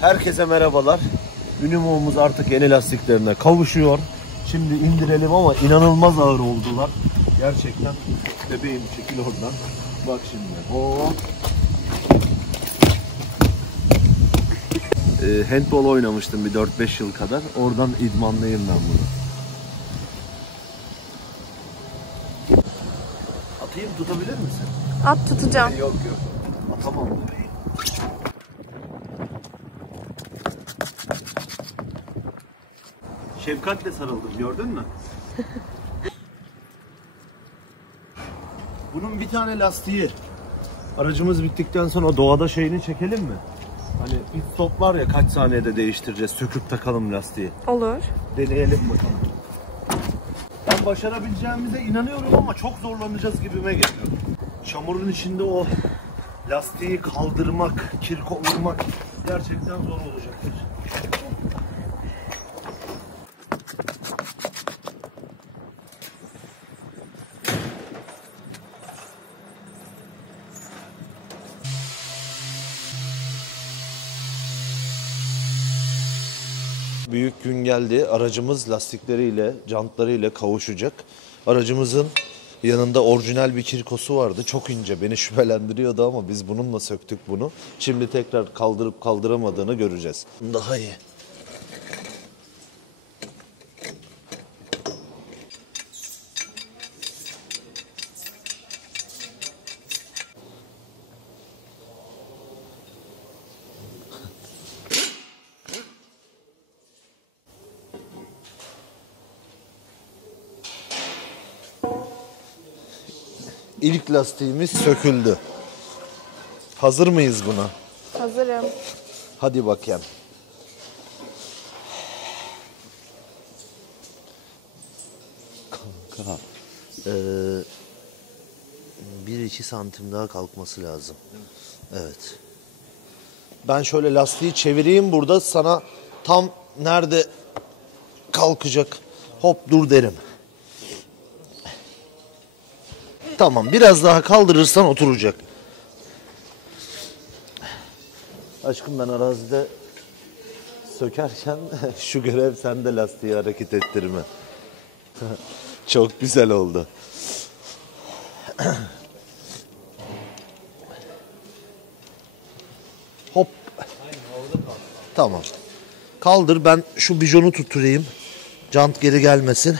Herkese merhabalar. Ünimoğumuz artık yeni lastiklerine kavuşuyor. Şimdi indirelim ama inanılmaz ağır oldular. Gerçekten. Bebeğim çekil oradan. Bak şimdi. Hop. Handball oynamıştım bir 4-5 yıl kadar. Oradan idmanlıyım ben bunu. Atayım, tutabilir misin? At, tutacağım. Yok. Atamam. Şefkatle sarıldım, gördün mü? Bunun bir tane lastiği. Aracımız bittikten sonra doğada şeyini çekelim mi? Hani pit stop var ya, kaç saniyede değiştireceğiz, söküp takalım lastiği. Olur. Deneyelim bakalım. Ben başarabileceğimize inanıyorum ama çok zorlanacağız gibime geliyor. Çamurun içinde o lastiği kaldırmak, kirko vurmak gerçekten zor olacaktır. Büyük gün geldi. Aracımız lastikleriyle, jantlarıyla kavuşacak. Aracımızın yanında orijinal bir kirkosu vardı. Çok ince, beni şüphelendiriyordu ama biz bununla söktük bunu. Şimdi tekrar kaldırıp kaldıramadığını göreceğiz. Daha iyi. İlk lastiğimiz söküldü. Hazır mıyız buna? Hazırım. Hadi bakayım. Kanka. 1-2 santim daha kalkması lazım. Evet. Ben şöyle lastiği çevireyim burada, sana tam nerede kalkacak hop dur derim. Tamam, biraz daha kaldırırsan oturacak. Aşkım, ben arazide sökerken şu görev sende, lastiği hareket ettirme. Çok güzel oldu. Hop. Tamam. Kaldır, ben şu bijonu tutturayım. Jant geri gelmesin.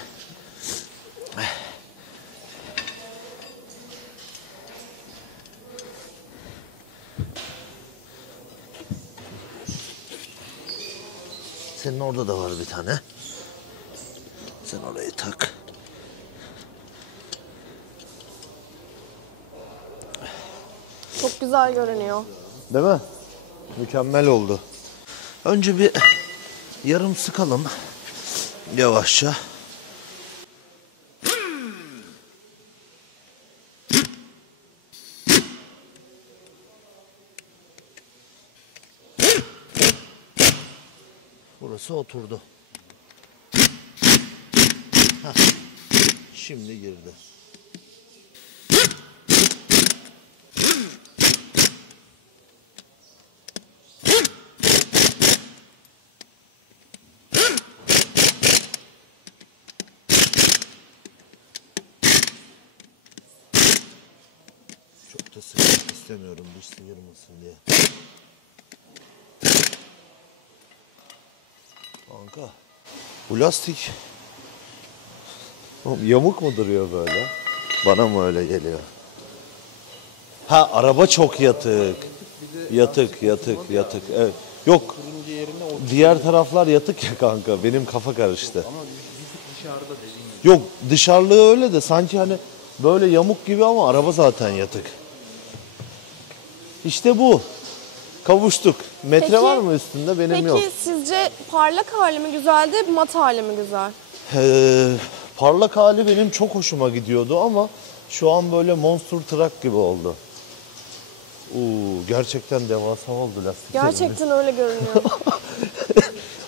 Senin orada da var bir tane. Sen orayı tak. Çok güzel görünüyor. Değil mi? Mükemmel oldu. Önce bir yarım sıkalım. Yavaşça. Burası oturdu. Heh. Şimdi girdi. Çok da sıkmak istemiyorum, dış sıyırmasın diye. Kanka, bu lastik yamuk mu duruyor böyle? Bana mı öyle geliyor? Ha, araba çok yatık. Yatık. Evet. Yok. Diğer taraflar yatık ya kanka. Benim kafa karıştı. Ama dışarıda dediğin. Yok, dışarılığı öyle de sanki hani böyle yamuk gibi ama araba zaten yatık. İşte bu. Kavuştuk. Metre Peki, var mı üstünde? Benim yok. Peki sizce parlak hali mi güzeldi, mat hali mi güzel? Parlak hali benim çok hoşuma gidiyordu ama şu an böyle monster truck gibi oldu. Gerçekten devasa oldu lastiklerimiz. Gerçekten öyle görünüyor.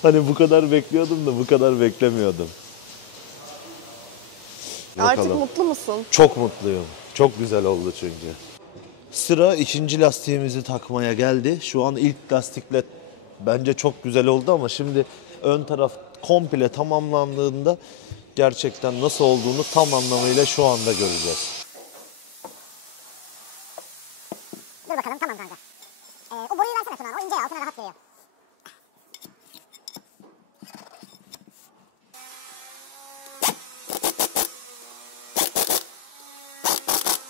Hani bu kadar bekliyordum da bu kadar beklemiyordum. Artık Bakalım. mutlu musun? Çok mutluyum. Çok güzel oldu çünkü. Sıra ikinci lastiğimizi takmaya geldi. Şu an ilk lastikle Bence çok güzel oldu ama şimdi ön taraf komple tamamlandığında gerçekten nasıl olduğunu tam anlamıyla şu anda göreceğiz. Dur bakalım, tamam kanka. O boruyu versene Tuna, o ince altına rahat geliyor.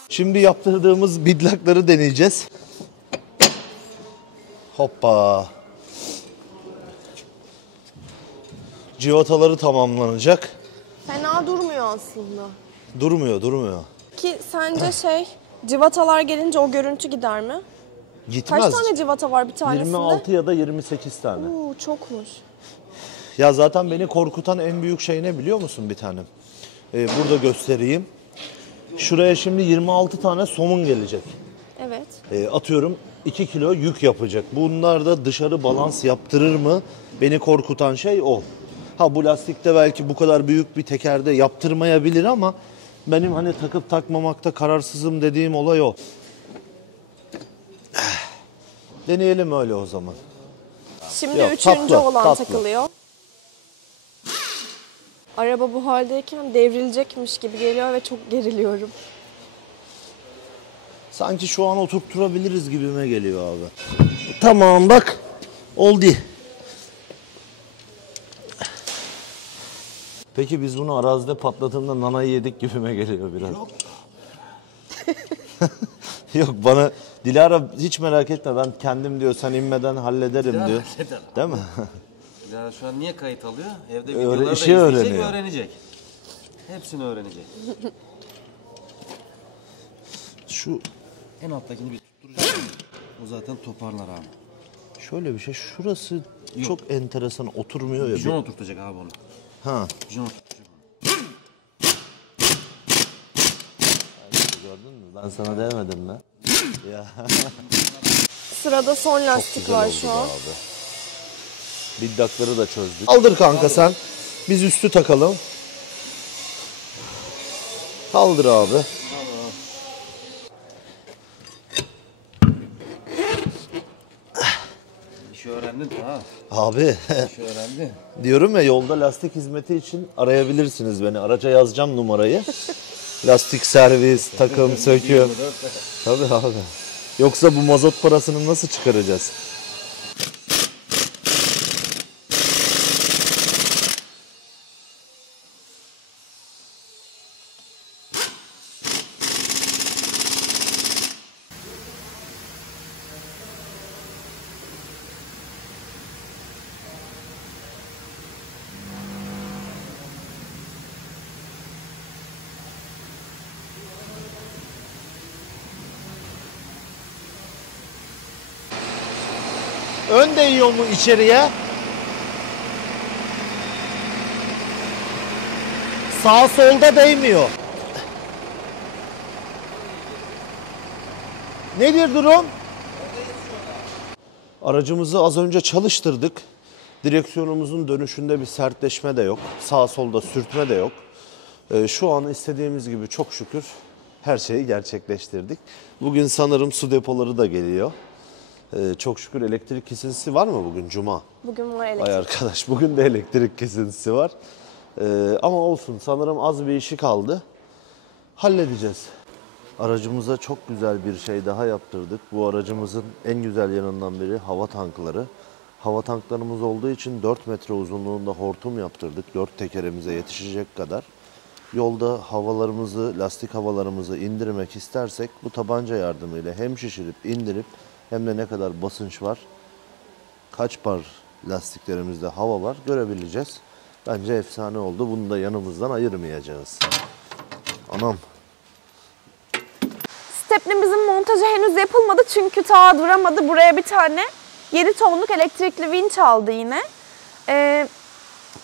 Şimdi yaptırdığımız bidlakları deneyeceğiz. Hoppa. Civataları tamamlanacak. Fena durmuyor aslında. Durmuyor. Ki sence civatalar gelince o görüntü gider mi? Gitmez. Kaç tane civata var bir tanesinde? 26 ya da 28 tane. Çokmuş. Ya zaten beni korkutan en büyük şey ne biliyor musun bir tanem? Burada göstereyim. Şuraya şimdi 26 tane somun gelecek. Evet. Atıyorum 2 kilo yük yapacak. Bunlar da dışarı balans yaptırır mı? Beni korkutan şey o. Ha bu lastikte belki bu kadar büyük bir tekerde yaptırmayabilir ama benim hani takıp takmamakta kararsızım dediğim olay o. Deneyelim öyle o zaman. Şimdi Yok, üçüncü tatlı, olan tatlı. takılıyor. Araba bu haldeyken devrilecekmiş gibi geliyor ve çok geriliyorum. Sanki şu an oturtturabiliriz gibime geliyor abi. Tamam bak. Oldu. Peki biz bunu arazide patlatığında nanayı yedik gibime geliyor biraz. Yok. Yok bana Dilara hiç merak etme ben kendim diyor sen inmeden hallederim diyor. Değil mi? Dilara şu an niye kayıt alıyor? Evde videoları da işi izleyecek, öğreniyor. öğrenecek. Hepsini öğrenecek. Şu En alttakini bir tutturacak. O zaten toparlar abi. şöyle bir şey şurası çok enteresan oturmuyor ya. Bijon oturtacak abi onu. Ha. Bijon oturtacak onu. Gördün mü? Ben sana demedim mi? Ya. Sırada son lastik var şu an. Bidlakları da çözdük. Kaldır kanka sen. Biz üstü takalım. Kaldır abi. İşi öğrendin ha. Abi İşi öğrendin. diyorum ya yolda lastik hizmeti için arayabilirsiniz beni. Araca yazacağım numarayı. Lastik servis, takım, söküyor. Tabii abi. Yoksa bu mazot parasını nasıl çıkaracağız? Ön değiyor mu içeriye? Sağ solda değmiyor. Nedir durum? Aracımızı az önce çalıştırdık. Direksiyonumuzun dönüşünde bir sertleşme de yok. Sağ solda sürtme de yok. Şu an istediğimiz gibi çok şükür her şeyi gerçekleştirdik. Bugün sanırım su depoları da geliyor. Çok şükür elektrik kesintisi var mı bugün Cuma? Bugün var elektrik. Vay arkadaş bugün de elektrik kesintisi var. Ama olsun sanırım az bir işi kaldı. Halledeceğiz. Aracımıza çok güzel bir şey daha yaptırdık. Bu aracımızın en güzel yanından biri hava tankları. Hava tanklarımız olduğu için 4 metre uzunluğunda hortum yaptırdık. 4 tekerimize yetişecek kadar. Yolda havalarımızı, lastik havalarımızı indirmek istersek bu tabanca yardımıyla hem şişirip indirip hem de ne kadar basınç var, kaç par lastiklerimizde hava var görebileceğiz. Bence efsane oldu. Bunu da yanımızdan ayırmayacağız. Anam. Stepnimizin montajı henüz yapılmadı çünkü ta duramadı. Buraya bir tane 7 tonluk elektrikli vinç aldı yine.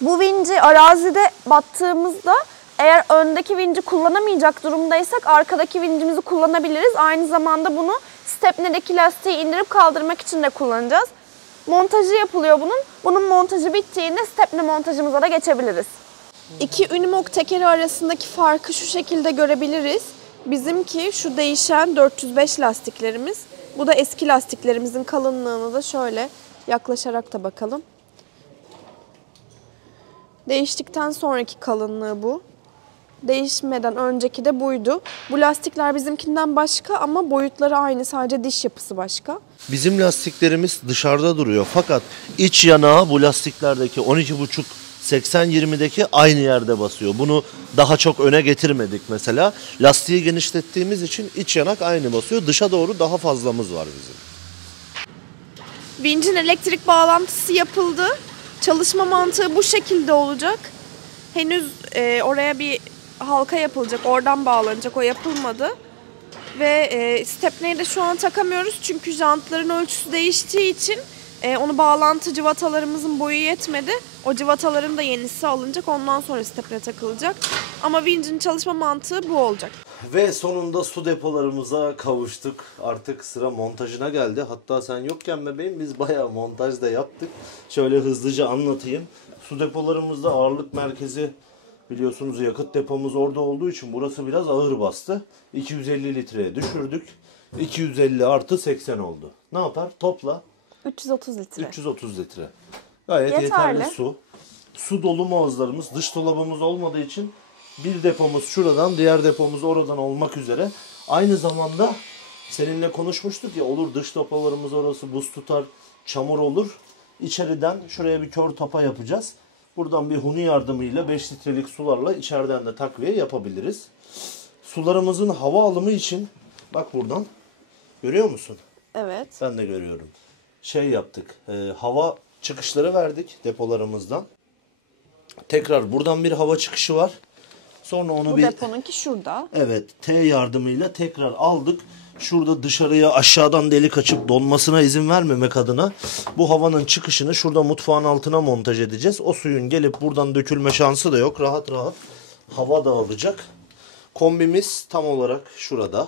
Bu vinci arazide battığımızda eğer öndeki vinci kullanamayacak durumdaysak arkadaki vincimizi kullanabiliriz. Aynı zamanda bunu stepnedeki lastiği indirip kaldırmak için de kullanacağız. Montajı yapılıyor bunun. Bunun montajı bittiğinde stepne montajımıza da geçebiliriz. İki Unimog tekeri arasındaki farkı şu şekilde görebiliriz. Bizimki şu değişen 405 lastiklerimiz. Bu da eski lastiklerimizin kalınlığını da şöyle Yaklaşarak da bakalım. Değiştikten sonraki kalınlığı bu. Değişmeden önceki de buydu. Bu lastikler bizimkinden başka ama boyutları aynı, sadece diş yapısı başka. Bizim lastiklerimiz dışarıda duruyor fakat iç yanağı bu lastiklerdeki 12,5 80-20'deki aynı yerde basıyor. Bunu daha çok öne getirmedik mesela. Lastiği genişlettiğimiz için iç yanak aynı basıyor. Dışa doğru daha fazlamız var bizim. Vincin elektrik bağlantısı yapıldı. Çalışma mantığı bu şekilde olacak. Henüz oraya bir halka yapılacak, oradan bağlanacak. O yapılmadı. Ve stepneyi de şu an takamıyoruz çünkü jantların ölçüsü değiştiği için onu bağlantı cıvatalarımızın boyu yetmedi. O cıvataların da yenisi alınacak. Ondan sonra stepne takılacak. Ama vincin çalışma mantığı bu olacak. Ve sonunda su depolarımıza kavuştuk. Artık sıra montajına geldi. Hatta sen yokken bebeğim biz bayağı montaj da yaptık. Şöyle hızlıca anlatayım. Su depolarımızda ağırlık merkezi biliyorsunuz yakıt depomuz orada olduğu için burası biraz ağır bastı. 250 litreye düşürdük. 250 artı 80 oldu. Ne yapar? Topla. 330 litre. 330 litre. Gayet yeterli su. Su dolum ağızlarımız, dış dolabımız olmadığı için bir depomuz şuradan, diğer depomuz oradan olmak üzere. Aynı zamanda seninle konuşmuştuk ya, olur dış depolarımız orası buz tutar, çamur olur. İçeriden şuraya bir kör tapa yapacağız. Buradan bir huni yardımıyla 5 litrelik sularla içeriden de takviye yapabiliriz. Sularımızın hava alımı için bak buradan görüyor musun? Evet. Ben de görüyorum. Şey yaptık, hava çıkışları verdik depolarımızdan. Tekrar buradan bir hava çıkışı var. Sonra onu Bu deponunki şurada. Evet, T yardımıyla tekrar aldık. Şurada dışarıya aşağıdan delik açıp donmasına izin vermemek adına bu havanın çıkışını şurada mutfağın altına montaj edeceğiz. O suyun gelip buradan dökülme şansı da yok. Rahat rahat hava dağılacak. Kombimiz tam olarak şurada.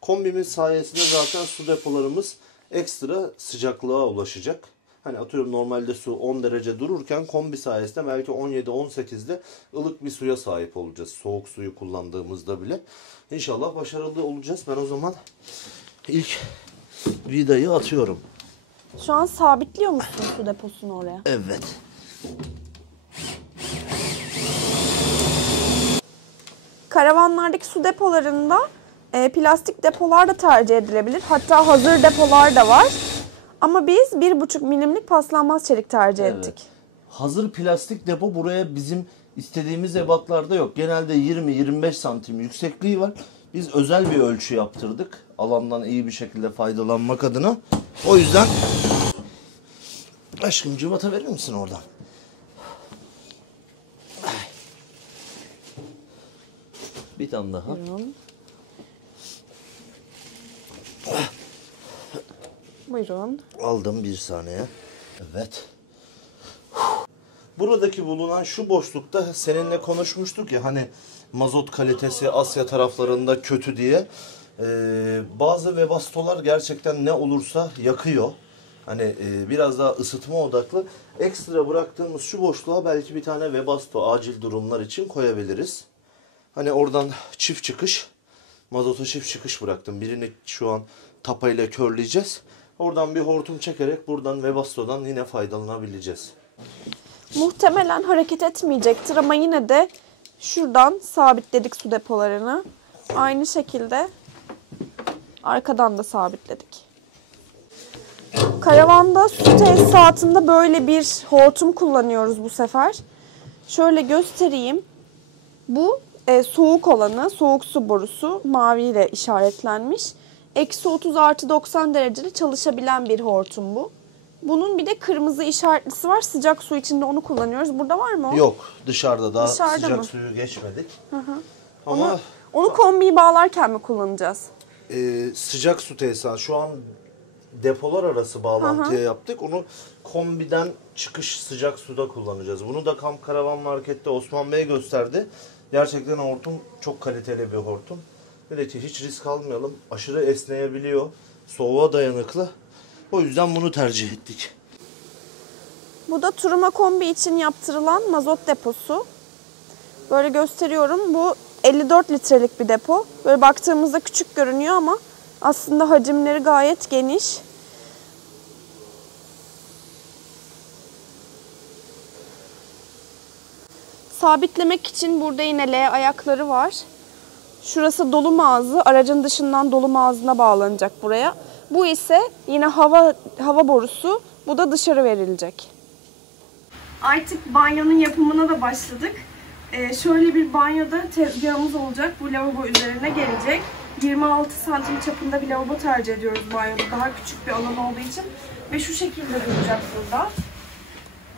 Kombimiz sayesinde zaten su depolarımız ekstra sıcaklığa ulaşacak. Hani atıyorum normalde su 10 derece dururken kombi sayesinde belki 17-18'de ılık bir suya sahip olacağız. Soğuk suyu kullandığımızda bile. İnşallah başarılı olacağız. Ben o zaman ilk vidayı atıyorum. Şu an sabitliyor musun su deposunu oraya? Evet. Karavanlardaki su depolarında plastik depolar da tercih edilebilir. Hatta hazır depolar da var. Ama biz 1,5 milimlik paslanmaz çelik tercih ettik. Hazır plastik depo buraya bizim istediğimiz ebatlarda yok. Genelde 20-25 santim yüksekliği var. Biz özel bir ölçü yaptırdık. Alandan iyi bir şekilde faydalanmak adına. O yüzden aşkım cıvata verir misin oradan? Bir tane daha. Buyurun. Buyurun. Aldım bir saniye. Evet. Buradaki bulunan şu boşlukta seninle konuşmuştuk ya hani mazot kalitesi Asya taraflarında kötü diye. Bazı Webasto'lar gerçekten ne olursa yakıyor. Hani biraz daha ısıtma odaklı. Ekstra bıraktığımız şu boşluğa belki bir tane Webasto acil durumlar için koyabiliriz. Hani oradan çift çıkış, mazota çift çıkış bıraktım. Birini şu an tapayla körleyeceğiz. Oradan bir hortum çekerek buradan Webasto'dan yine faydalanabileceğiz. Muhtemelen hareket etmeyecektir ama yine de şuradan sabitledik su depolarını. Aynı şekilde arkadan da sabitledik. Karavanda su tesisatında böyle bir hortum kullanıyoruz bu sefer. Şöyle göstereyim. Bu soğuk olanı, soğuk su borusu maviyle işaretlenmiş. -30 + 90 derecede çalışabilen bir hortum bu. Bunun bir de kırmızı işaretlisi var. Sıcak su içinde onu kullanıyoruz. Burada var mı o? Yok, dışarıda daha Dışarıda sıcak mı? suyu geçmedik. Hı hı. Ama Onu kombiyi bağlarken mi kullanacağız? sıcak su tesisatı şu an depolar arası bağlantıya yaptık. Onu kombiden çıkış sıcak suda kullanacağız. Bunu da Kamp Karavan Market'te Osman Bey gösterdi. Gerçekten hortum çok kaliteli bir hortum. Böyle ki hiç risk almayalım. Aşırı esneyebiliyor. Soğuğa dayanıklı. O yüzden bunu tercih ettik. Bu da Turuma kombi için yaptırılan mazot deposu. Böyle gösteriyorum. Bu 54 litrelik bir depo. Böyle baktığımızda küçük görünüyor ama aslında hacimleri gayet geniş. Sabitlemek için burada yine L ayakları var. Şurası dolum ağzı, aracın dışından dolum ağzına bağlanacak buraya. Bu ise yine hava borusu, bu da dışarı verilecek. Artık banyonun yapımına da başladık. Şöyle bir banyoda tezgahımız olacak. Bu lavabo üzerine gelecek. 26 santim çapında bir lavabo tercih ediyoruz banyoda. Daha küçük bir alan olduğu için. Ve şu şekilde duracak burada.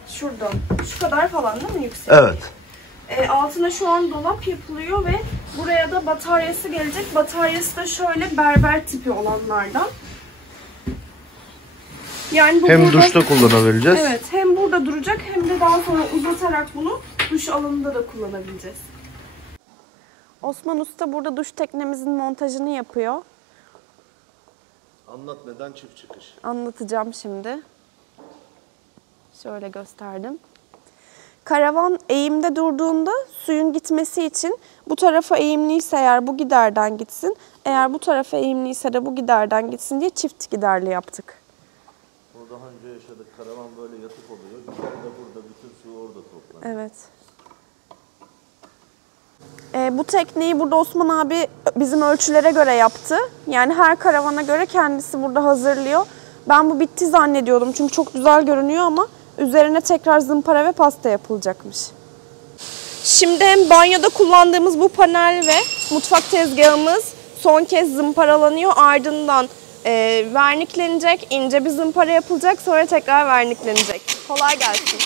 Şurada. Şu kadar falan değil mi yüksek? Evet. Altına şu an dolap yapılıyor ve buraya da bataryası gelecek. Bataryası da şöyle berber tipi olanlardan. Yani bu Hem burada, duşta kullanabileceğiz. evet, hem burada duracak hem de daha sonra uzatarak bunu duş alanında da kullanabileceğiz. Osman Usta burada duş teknemizin montajını yapıyor. Anlat, neden çift çıkış? Anlatacağım şimdi. Şöyle gösterdim. Karavan eğimde durduğunda suyun gitmesi için bu tarafa eğimliyse eğer bu giderden gitsin, eğer bu tarafa eğimliyse de bu giderden gitsin diye çift giderli yaptık. Bunu daha önce yaşadık. Karavan böyle yatık oluyor. Gider de burada, bütün su orada toplanıyor. Evet. Bu tekneyi burada Osman abi bizim ölçülere göre yaptı. Yani her karavana göre kendisi burada hazırlıyor. Ben bu bitti zannediyordum çünkü çok güzel görünüyor ama üzerine tekrar zımpara ve pasta yapılacakmış. Şimdi hem banyoda kullandığımız bu panel ve mutfak tezgahımız son kez zımparalanıyor. Ardından verniklenecek, ince bir zımpara yapılacak, sonra tekrar verniklenecek. Kolay gelsin.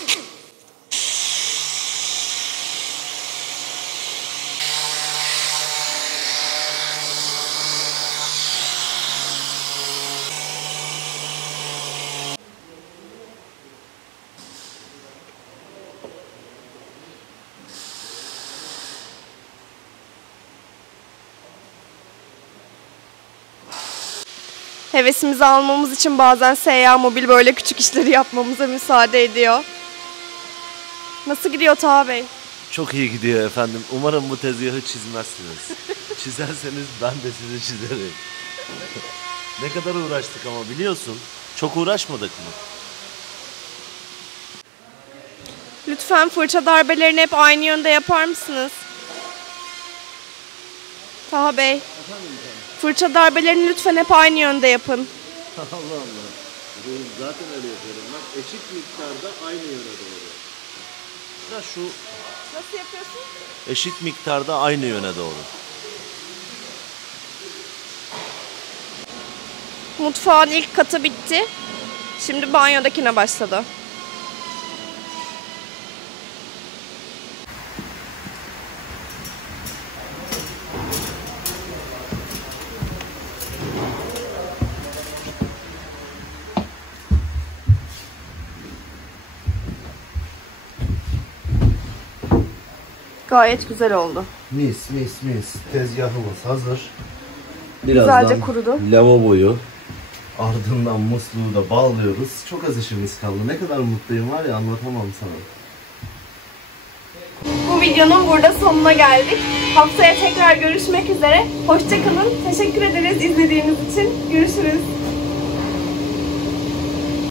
Hevesimizi almamız için bazen Seyyar Mobil böyle küçük işleri yapmamıza müsaade ediyor. Nasıl gidiyor Taha Bey? Çok iyi gidiyor efendim. Umarım bu tezgahı çizmezsiniz. Çizerseniz ben de sizi çizerim. Ne kadar uğraştık ama biliyorsun. Çok uğraşmadık mı? Lütfen fırça darbelerini hep aynı yönde yapar mısınız? Taha Bey. Fırça darbelerini lütfen hep aynı yönde yapın. Allah Allah. Zaten öyle yapıyorum ben. Eşit miktarda aynı yöne doğru. Ya şu Nasıl yapıyorsun? eşit miktarda aynı yöne doğru. Mutfağın ilk katı bitti. Şimdi banyodakine başladı. Gayet güzel oldu. Mis mis mis. Tezgahımız hazır. Güzelce kurudu. Lavaboyu, ardından musluğu da bağlıyoruz. Çok az işimiz kaldı. Ne kadar mutluyum var ya, anlatamam sana. Bu videonun burada sonuna geldik. Haftaya tekrar görüşmek üzere. Hoşça kalın. Teşekkür ederiz izlediğiniz için. Görüşürüz.